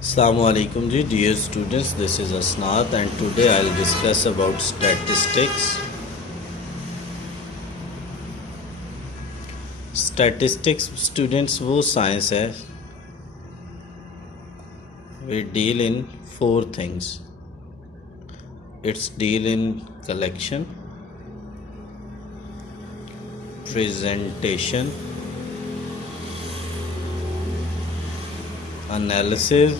Assalamu alaikum ji, dear students, this is Asnath and today I'll discuss about statistics. Statistics students वो science है, we deal in four things. It's deal in collection, presentation, analysis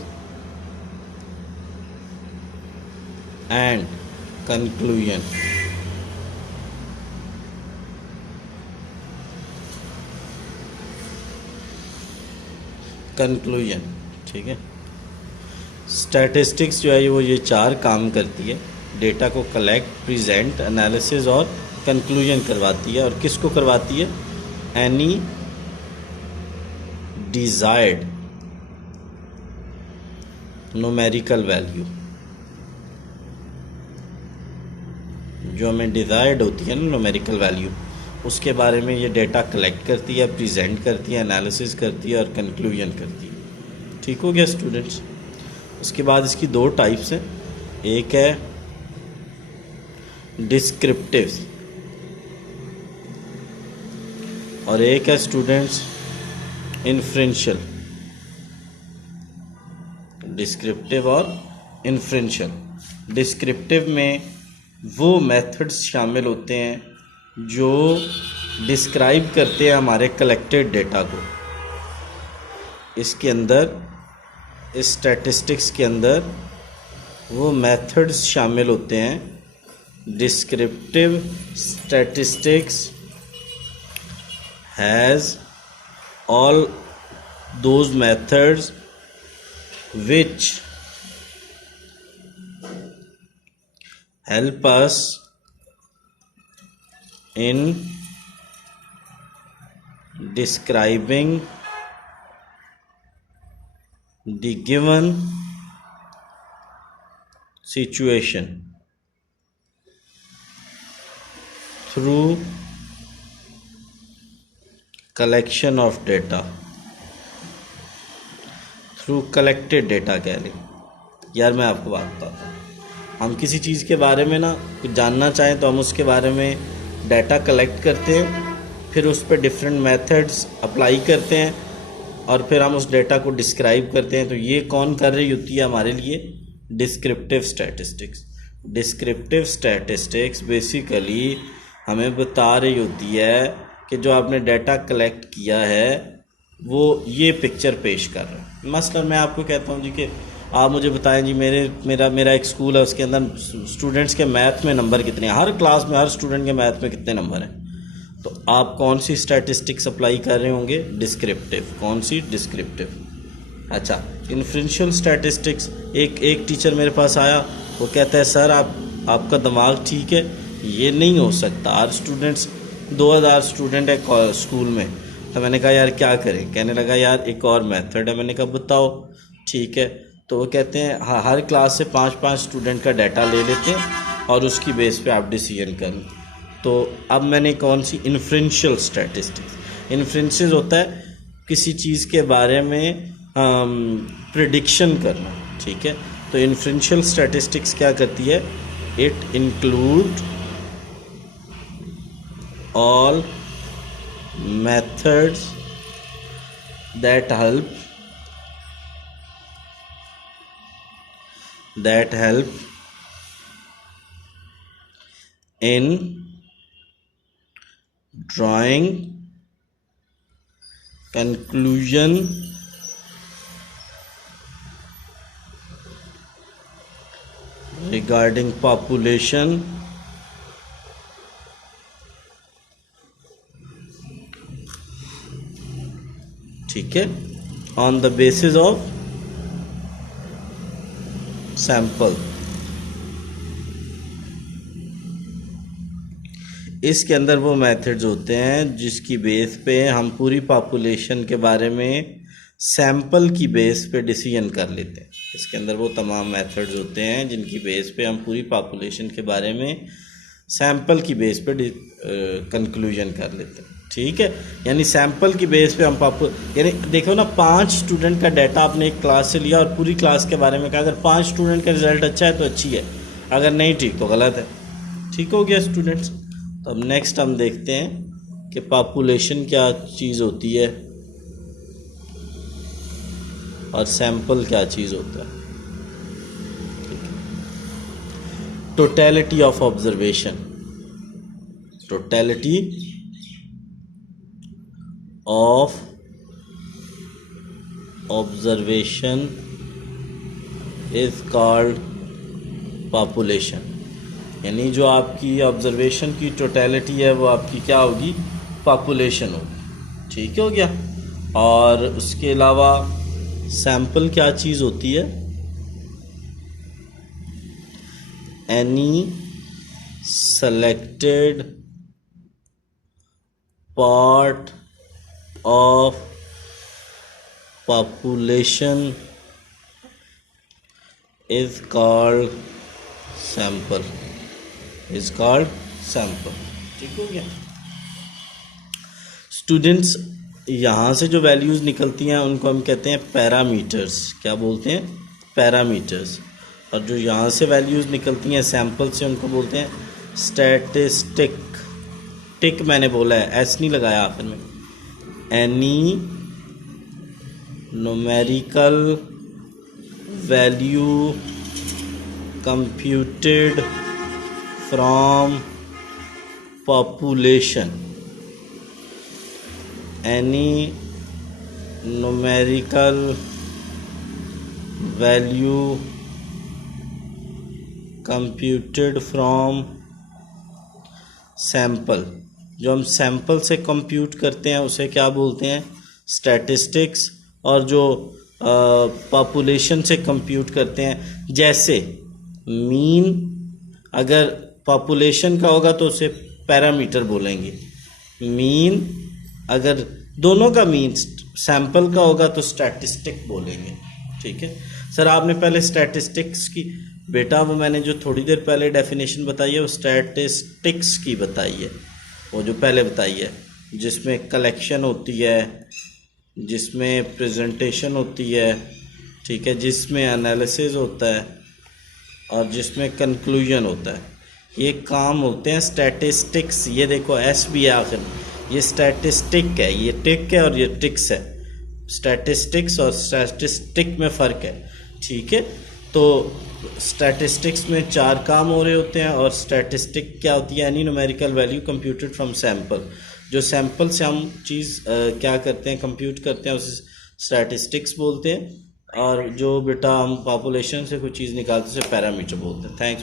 and conclusion. Conclusion ठीक है। Statistics जो है वो ये चार काम करती है, डेटा को कलेक्ट, प्रेजेंट, एनालिसिस और कंक्लूजन करवाती है। और किसको करवाती है? एनी डिजायर्ड न्यूमेरिकल वैल्यू, जो हमें डिजायर्ड होती है ना न्यूमेरिकल वैल्यू, उसके बारे में ये डेटा कलेक्ट करती है, प्रेजेंट करती है, एनालिसिस करती है और कंक्लूजन करती है। ठीक हो गया स्टूडेंट्स। उसके बाद इसकी दो टाइप्स हैं, एक है डिस्क्रिप्टिव और एक है स्टूडेंट्स इन्फ्रेंशियल। डिस्क्रिप्टिव और इन्फ्रेंशियल। डिस्क्रिप्टिव में वो मेथड्स शामिल होते हैं जो डिस्क्राइब करते हैं हमारे कलेक्टेड डेटा को। इसके अंदर, इस स्टैटिस्टिक्स के अंदर वो मेथड्स शामिल होते हैं। Descriptive statistics has all those methods which help us in describing the given situation through collection of data, through collected data कह लें। यार मैं आपको बात बताता हूँ, हम किसी चीज़ के बारे में ना कुछ जानना चाहें तो हम उसके बारे में डाटा कलेक्ट करते हैं, फिर उस पर डिफरेंट मेथड्स अप्लाई करते हैं और फिर हम उस डेटा को डिस्क्राइब करते हैं। तो ये कौन कर रही होती है हमारे लिए? Descriptive statistics. Descriptive statistics basically हमें बता रही होती है कि जो आपने डाटा कलेक्ट किया है वो ये पिक्चर पेश कर रहा है। मसलन मैं आपको कहता हूँ जी कि आप मुझे बताएं जी, मेरा एक स्कूल है, उसके अंदर स्टूडेंट्स के मैथ में नंबर कितने हैं, हर क्लास में हर स्टूडेंट के मैथ में कितने नंबर हैं। तो आप कौन सी स्टैटिस्टिक्स अप्लाई कर रहे होंगे? डिस्क्रिप्टिव। कौन सी? डिस्क्रिप्टिव। अच्छा, इन्फ्रेंशियल स्टैटिस्टिक्स, एक टीचर मेरे पास आया, वो कहता है सर आपका दिमाग ठीक है, ये नहीं हो सकता, हर स्टूडेंट्स 2000 स्टूडेंट है स्कूल में। तो मैंने कहा यार क्या करें? कहने लगा यार एक और मेथड है। मैंने कहा बताओ। ठीक है, तो वो कहते हैं हाँ, हर क्लास से 5-5 स्टूडेंट का डाटा ले लेते हैं और उसकी बेस पे आप डिसीजन करें। तो अब मैंने कौन सी? Inferential statistics. इन्फ्रेंशियल होता है किसी चीज़ के बारे में प्रिडिक्शन करना। ठीक है, तो इन्फ्रेंशियल स्टैटिस्टिक्स क्या करती है? It include all methods that help in drawing conclusion regarding population ठीक है, on the basis of sample. इसके अंदर वो मेथड्स होते हैं जिसकी बेस पे हम पूरी पॉपुलेशन के बारे में सैंपल की बेस पे डिसीजन कर लेते हैं। इसके अंदर वो तमाम मेथड्स होते हैं जिनकी बेस पे हम पूरी पॉपुलेशन के बारे में सैंपल की बेस पे कंक्लूजन कर लेते हैं। ठीक है, यानी सैंपल की बेस पे हम यानी देखो ना, 5 स्टूडेंट का डाटा आपने एक क्लास से लिया और पूरी क्लास के बारे में कहा, अगर 5 स्टूडेंट का रिजल्ट अच्छा है तो अच्छी है, अगर नहीं ठीक तो गलत है। ठीक हो गया स्टूडेंट्स। तो अब नेक्स्ट हम देखते हैं कि पॉपुलेशन क्या चीज़ होती है और सैंपल क्या चीज़ होता है। Totality of observation, totality of observation is called population, यानी जो आपकी ऑब्जर्वेशन की टोटलिटी है वो आपकी क्या होगी, पॉपुलेशन होगी। ठीक हो गया। और उसके अलावा सैंपल क्या चीज़ होती है, any selected part of population is called sample, is called sample। ठीक हो गया स्टूडेंट्स। यहाँ से जो वैल्यूज़ निकलती हैं उनको हम कहते हैं पैरामीटर्स। क्या बोलते हैं, पैरामीटर्स। और जो यहाँ से वैल्यूज़ निकलती हैं सैंपल से उनको बोलते हैं स्टैटिस्टिक। टिक मैंने बोला है, एस नहीं लगाया आखिर में। any numerical value computed from population, any numerical value computed from sample। जो हम सैंपल से कंप्यूट करते हैं उसे क्या बोलते हैं, स्टैटिस्टिक्स। और जो पॉपुलेशन से कंप्यूट करते हैं, जैसे मीन अगर पॉपुलेशन का होगा तो उसे पैरामीटर बोलेंगे, मीन अगर दोनों का मीन सैंपल का होगा तो स्टैटिस्टिक बोलेंगे। ठीक है सर, आपने पहले स्टैटिस्टिक्स की, बेटा वो मैंने जो थोड़ी देर पहले डेफिनेशन बताई है वो स्टैटिस्टिक्स की बताई है, वो जो पहले बताई है, जिसमें कलेक्शन होती है, जिसमें प्रेजेंटेशन होती है, ठीक है, जिसमें एनालिसिस होता है और जिसमें कंक्लूजन होता है। ये काम होते हैं स्टैटिस्टिक्स। ये देखो एस भी है आखिर, ये स्टैटिस्टिक है, ये टिक है और ये टिक्स है। स्टैटिस्टिक्स और स्टैटिस्टिक में फ़र्क है। ठीक है, तो स्टैटिस्टिक्स में 4 काम हो रहे होते हैं और स्टैटिस्टिक क्या होती है, any numerical value computed from sample. जो सैंपल से हम चीज़ क्या करते हैं, कंप्यूट करते हैं, उसे स्टैटिस्टिक्स बोलते हैं। और जो बेटा हम पॉपुलेशन से कोई चीज़ निकालते हैं उसे पैरामीटर बोलते हैं। थैंक्स।